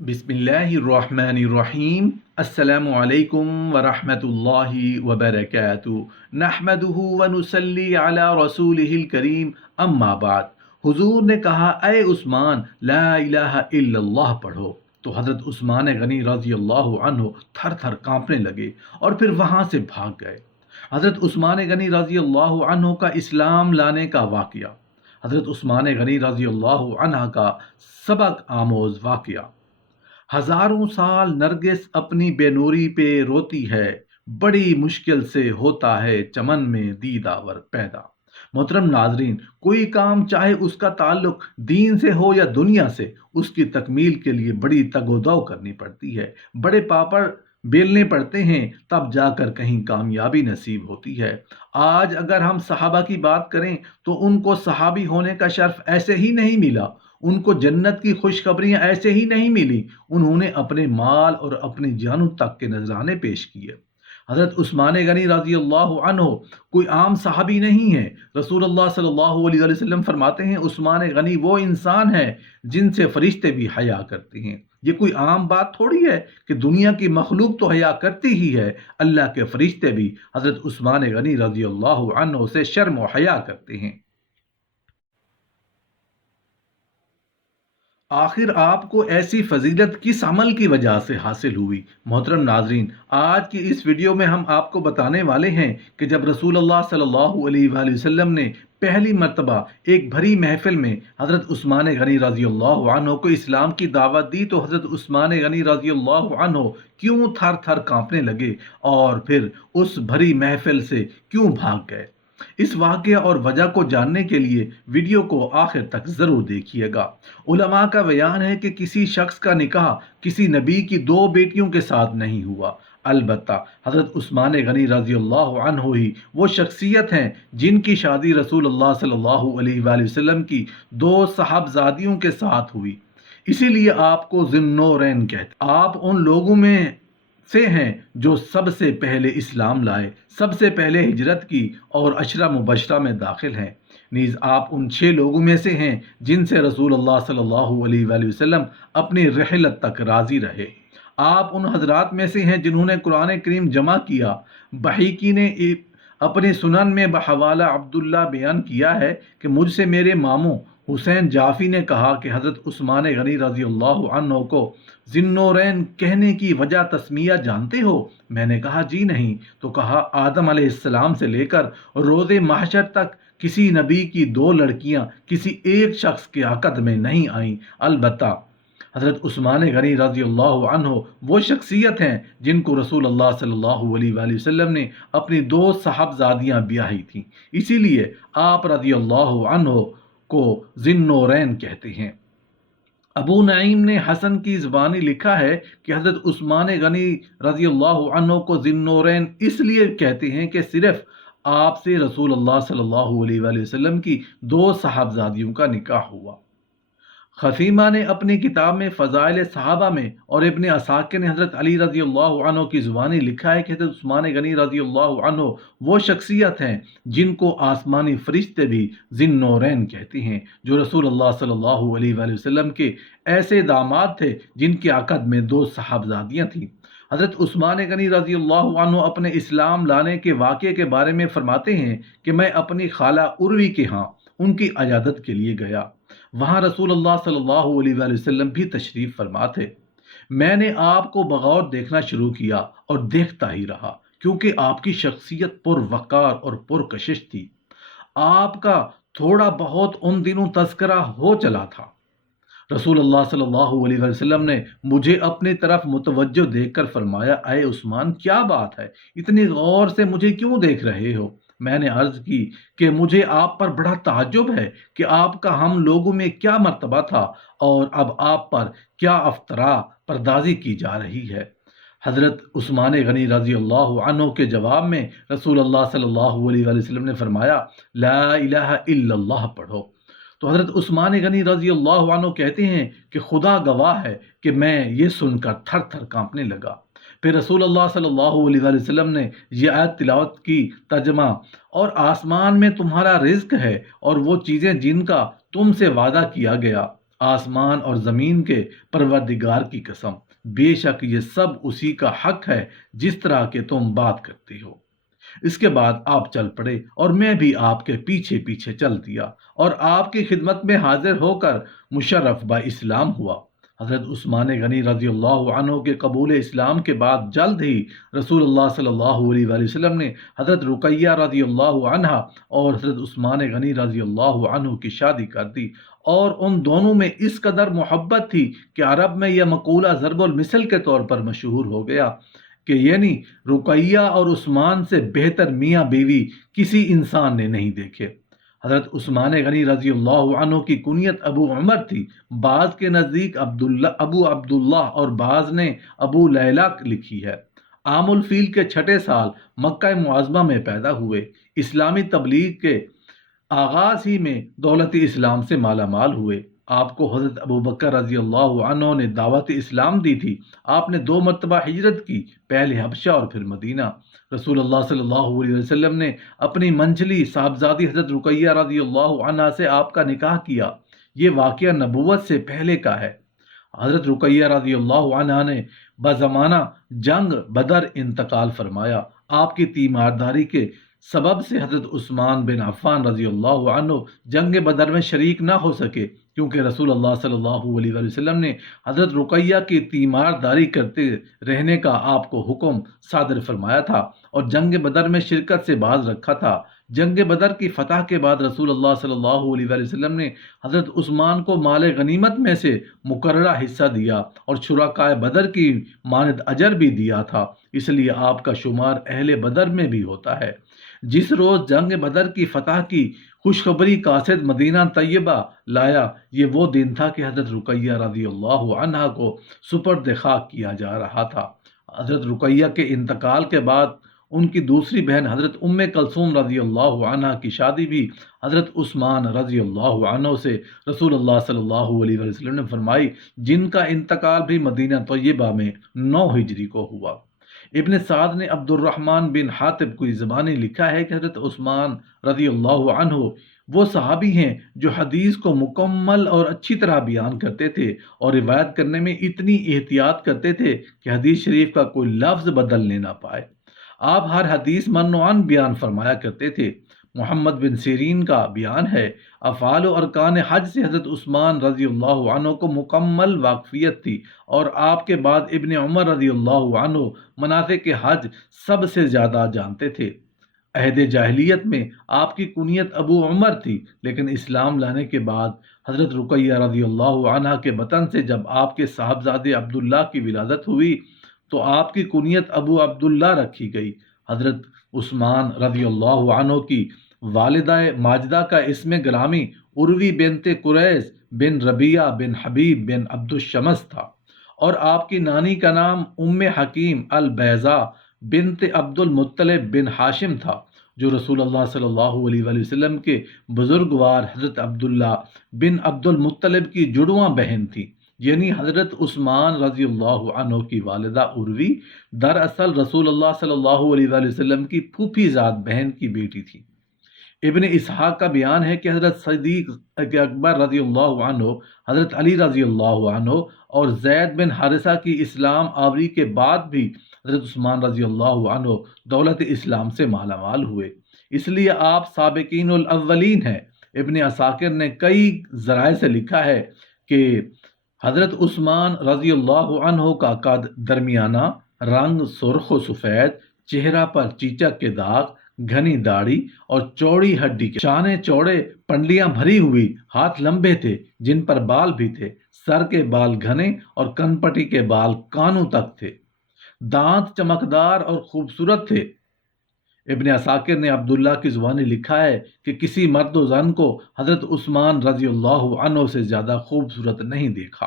बिस्मिल्लाहिर्रहमानिर्रहीम अस्सलामु अलैकुम वरहमतुल्लाहि वबरकातुहू नहमदुहु व नुसल्ली अला रसूलिहिल करीम अम्मा बाद। हुजूर ने कहा, ऐ उस्मान, ला इलाहा इल्लल्लाह पढ़ो। तो हज़रत उस्मान गनी रज़ी अल्लाह अन्हु थर थर कांपने लगे और फिर वहाँ से भाग गए। हज़रत उस्मान गनी रज़ी अल्लाह अन्हु का इस्लाम लाने का वाक़या, हज़रत उस्मान गनी रज़ी अल्लाह अन्हा का सबक आमोज़ वाक़या। हजारों साल नरगिस अपनी बेनूरी पे रोती है, बड़ी मुश्किल से होता है चमन में दीदावर पैदा। मोहतरम नाजरीन, कोई काम चाहे उसका ताल्लुक दीन से हो या दुनिया से, उसकी तकमील के लिए बड़ी तगोदौ करनी पड़ती है, बड़े पापड़ बेलने पड़ते हैं, तब जाकर कहीं कामयाबी नसीब होती है। आज अगर हम सहाबा की बात करें तो उनको सहाबी होने का शर्फ ऐसे ही नहीं मिला, उनको जन्नत की खुशखबरियां ऐसे ही नहीं मिली, उन्होंने अपने माल और अपनी जानों तक के नजराने पेश किए। हज़रत उस्मान गनी रज़ी अल्लाह अन्हु कोई आम सहाबी नहीं है। रसूलुल्लाह सल्लल्लाहु अलैहि वसल्लम फरमाते हैं, उस्मान गनी वो इंसान है जिनसे फरिश्ते भी हया करते हैं। ये कोई आम बात थोड़ी है कि दुनिया की मखलूक तो हया करती ही है, अल्लाह के फरिश्ते भी हज़रत उस्मान गनी रज़ी अल्लाह अन्हु से शर्म व हया करते हैं। आखिर आपको ऐसी फजीलत किस अमल की वजह से हासिल हुई? मोहतरम नाजरीन, आज की इस वीडियो में हम आपको बताने वाले हैं कि जब रसूलुल्लाह सल्लल्लाहु अलैहि वसल्लम ने पहली मर्तबा एक भरी महफिल में हज़रत उस्मान गनी रज़ी अल्लाह अन्हु को इस्लाम की दावत दी, तो हज़रत उस्मान गनी रज़ी अल्लाह अन्हु क्यों थर थर कांपने लगे और फिर उस भरी महफिल से क्यों भाग गए? इस वाक़या और वजह को जानने के लिए वीडियो को आखिर तक ज़रूर देखिएगा। उलमा का बयान है कि किसी शख्स का निकाह किसी नबी की दो बेटियों के साथ नहीं हुआ, अलबत्ता हज़रत उस्मान गनी रज़ी अल्लाह अन्हु ही वो शख्सियत हैं जिनकी शादी रसूलुल्लाह सल्लल्लाहु अलैहि वसल्लम की दो साहबजादियों के साथ हुई। इसीलिए आपको ज़िन्नूरैन कहते। आप उन लोगों में से हैं जो सबसे पहले इस्लाम लाए, सबसे पहले हिजरत की और अशरा मुबशरा में दाखिल हैं। नीज़ आप उन 6 लोगों में से हैं जिनसे रसूलुल्लाह सल्लल्लाहु अलैहि वसल्लम अपनी रहलत तक राज़ी रहे। आप उन हजरात में से हैं जिन्होंने कुरान करीम जमा किया। बहीकी ने अपने सुनन में बहवाला अब्दुल्ला बयान किया है कि मुझसे मेरे मामू हुसैन जाफ़ी ने कहा कि हज़रत उस्मान गनी रज़ी अल्लाह अन्हु को ज़िन्नूरैन कहने की वजह तस्मिया जानते हो? मैंने कहा, जी नहीं। तो कहा, आदम अलैहिस्सलाम से लेकर रोज़े महशर तक किसी नबी की 2 लड़कियां किसी एक शख्स के अक़द में नहीं आईं, अलबत्ता हज़रत उस्मान गनी रज़ी अल्लाह अन्हु वो शख्सियत हैं जिनको रसूलुल्लाह सल्लल्लाहु अलैहि वसल्लम ने अपनी 2 साहबजादियाँ ब्याही थीं। इसीलिए आप रज़ी अल्लाह अन्हु को ज़िन्नूरैन कहते हैं। अबू नईम ने हसन की ज़बानी लिखा है कि हज़रत उस्मान गनी रज़ी अल्लाह अन्हु को ज़िन्नूरैन इसलिए कहते हैं कि सिर्फ़ आपसे रसूलुल्लाह सल्लल्लाहु अलैहि वसल्लम की 2 साहबजादियों का निकाह हुआ। खसीमा ने अपनी किताब में फ़ज़ाइल सहाबा में और इब्न असाकिर ने हज़रत अली रज़ी अल्लाह अन्हु की ज़ुबानी लिखा है कि हज़रत उस्मान गनी रज़ी अल्लाह अन्हु वो शख्सियत हैं जिनको आसमानी फरिश्ते भी ज़िन्नूरैन कहते हैं, जो रसूलुल्लाह सल्लल्लाहु अलैहि वसल्लम के ऐसे दामाद थे जिनके अक़द में 2 साहबजादियाँ थीं। हज़रत उस्मान गनी रज़ी अल्लाह अन्हु अपने इस्लाम लाने के वाक़े के बारे में फ़रमाते हैं कि मैं अपनी खाला उर्वी के यहाँ उनकी अयादत के लिए गया। वहाँ रसूलुल्लाह सल्लल्लाहु अलैहि वसल्लम भी तशरीफ़ फरमा थे। मैंने आपको बग़ौर देखना शुरू किया और देखता ही रहा, क्योंकि आपकी शख्सियत पुरवक़ार और पुरकशिश थी। आपका थोड़ा बहुत उन दिनों तज़किरा हो चला था। रसूलुल्लाह सल्लल्लाहु अलैहि वसल्लम ने मुझे अपनी तरफ मुतवज्जो देखकर फरमाया, अय उस्मान, क्या बात है, इतनी गौर से मुझे क्यों देख रहे हो? मैंने अर्ज़ की कि मुझे आप पर बड़ा ताज्जुब है कि आपका हम लोगों में क्या मर्तबा था और अब आप पर क्या अफ्तरा परदाजी की जा रही है। हज़रत उस्मान गनी रज़ी अल्लाह अन्हु के जवाब में रसूलुल्लाह सल्लल्लाहु अलैहि वसल्लम ने फरमाया, ला इलाहा इल्लल्लाह पढ़ो। तो हज़रत उस्मान गनी रज़ी अल्लाह अन्हु कहते हैं कि खुदा गवाह है कि मैं ये सुनकर थर थर कांपने लगा। फिर रसूलुल्लाह सल्लल्लाहु अलैहि वसल्लम ने यह आयत तिलावत की, तर्जमा, और आसमान में तुम्हारा रिज़्क है और वो चीज़ें जिनका तुमसे वादा किया गया, آسمان اور زمین کے پروردگار کی قسم، بے شک یہ سب اسی کا حق ہے جس طرح کہ تم بات کرتے ہو۔ اس کے بعد آپ چل پڑے اور میں بھی آپ کے پیچھے پیچھے چل دیا اور آپ کی خدمت میں حاضر ہو کر مشرف با اسلام ہوا۔ حضرت عثمان غنی رضی اللہ عنہ کے قبول اسلام کے بعد جلد ہی رسول اللہ صلی اللہ علیہ وآلہ وسلم نے حضرت رقیہ رضی اللہ عنہ اور حضرت عثمان غنی رضی اللہ عنہ کی شادی کر دی، اور ان دونوں میں اس قدر محبت تھی کہ عرب میں یہ مقولہ ضرب المثل کے طور پر مشہور ہو گیا کہ یعنی رقیہ اور عثمان سے بہتر میاں بیوی کسی انسان نے نہیں دیکھے۔ حضرت عثمان غنی رضی اللہ عنہ کی کنیت ابو عمر تھی، بعض کے نزدیک ابو عبداللہ اور بعض نے ابو لیلہ لکھی ہے۔ عام الفیل کے چھٹے سال مکہ معظمہ میں پیدا ہوئے، اسلامی تبلیغ کے آغاز ہی میں دولت اسلام سے مالا مال ہوئے۔ آپ کو حضرت ابوبکر رضی اللہ عنہ نے دعوت اسلام دی تھی۔ آپ نے 2 مرتبہ ہجرت کی، پہلے حبشہ اور پھر مدینہ۔ رسول اللہ صلی اللہ علیہ وسلم نے اپنی منجلی صاحبزادی حضرت رقیہ رضی اللہ عنہ سے آپ کا نکاح کیا۔ یہ واقعہ نبوت سے پہلے کا ہے۔ حضرت رقیہ رضی اللہ عنہ نے بزمانہ جنگ بدر انتقال فرمایا۔ آپ کی تیمارداری کے سبب سے حضرت عثمان بن عفان رضی اللہ عنہ جنگ بدر میں شریک نہ ہو سکے، کیونکہ رسول اللہ صلی اللہ علیہ وآلہ وسلم نے حضرت رقیہ کی تیمارداری کرتے رہنے کا آپ کو حکم صادر فرمایا تھا اور جنگ بدر میں شرکت سے باز رکھا تھا۔ جنگ بدر کی فتح کے بعد رسول اللہ صلی اللہ علیہ وآلہ وسلم نے حضرت عثمان کو مال غنیمت میں سے مقررہ حصہ دیا اور شرکائے بدر کی مانند اجر بھی دیا تھا، اس لیے آپ کا شمار اہل بدر میں بھی ہوتا ہے۔ جس روز جنگ بدر کی فتح کی خوشخبری قاصد مدینہ طیبہ لایا، یہ وہ دن تھا کہ حضرت رقیہ رضی اللہ عنہ کو سپرد خاک کیا جا رہا تھا۔ حضرت رقیہ کے انتقال کے بعد ان کی دوسری بہن حضرت ام کلثوم رضی اللہ عنہ کی شادی بھی حضرت عثمان رضی اللہ عنہ سے رسول اللہ صلی اللہ علیہ وسلم نے فرمائی، جن کا انتقال بھی مدینہ طیبہ میں 9 ہجری کو ہوا۔ ابن سعد نے عبد الرحمن بن حاتب کی زبانی لکھا ہے کہ حضرت عثمان رضی اللہ عنہ وہ صحابی ہیں جو حدیث کو مکمل اور اچھی طرح بیان کرتے تھے اور روایت کرنے میں اتنی احتیاط کرتے تھے کہ حدیث شریف کا کوئی لفظ بدلنے نہ پائے۔ آپ ہر حدیث منوعاً بیان فرمایا کرتے تھے۔ محمد بن سیرین کا بیان ہے، افعال و ارکان حج سے حضرت عثمان رضی اللہ عنہ کو مکمل واقفیت تھی، اور آپ کے بعد ابن عمر رضی اللہ عنہ مناسک حج سب سے زیادہ جانتے تھے۔ عہد جاہلیت میں آپ کی کنیت ابو عمر تھی، لیکن اسلام لانے کے بعد حضرت رقیہ رضی اللہ عنہ کے بطن سے جب آپ کے صاحبزادے عبداللہ کی ولادت ہوئی تو آپ کی کنیت ابو عبداللہ رکھی گئی۔ حضرت عثمان رضی اللہ عنہ کی والدہ ماجدہ کا اسم گرامی عروی بنت قریظ بن ربیعہ بن حبیب بن عبد الشمس تھا، اور آپ کی نانی کا نام ام حکیم البیضاء بنت عبد المطلب بن ہاشم تھا، جو رسول اللہ صلی اللہ علیہ وآلہ وسلم کے بزرگوار حضرت عبداللہ بن عبد المطلب کی جڑواں بہن تھی۔ یعنی حضرت عثمان رضی اللہ عنہ کی والدہ عروی دراصل رسول اللہ صلی اللہ علیہ وآلہ وسلم کی پھوپھی زاد بہن کی بیٹی تھی۔ ابن اسحاق کا بیان ہے کہ حضرت صدیق اکبر رضی اللہ عنہ، حضرت علی رضی اللہ عنہ اور زید بن حارثہ کی اسلام آوری کے بعد بھی حضرت عثمان رضی اللہ عنہ دولت اسلام سے مالا مال ہوئے، اس لیے آپ سابقین الاولین ہیں۔ ابن عساکر نے کئی ذرائع سے لکھا ہے کہ حضرت عثمان رضی اللہ عنہ کا قد درمیانہ، رنگ سرخ و سفید، چہرہ پر چیچک کے داغ، گھنی داڑھی اور چوڑی ہڈی کے شانے چوڑے، پنڈلیاں بھری ہوئی، ہاتھ لمبے تھے جن پر بال بھی تھے، سر کے بال گھنے اور کن پٹی کے بال کانوں تک تھے، دانت چمکدار اور خوبصورت تھے۔ ابن عساکر نے عبداللہ کی زبانی لکھا ہے کہ کسی مرد و زن کو حضرت عثمان رضی اللہ عنہ سے زیادہ خوبصورت نہیں دیکھا۔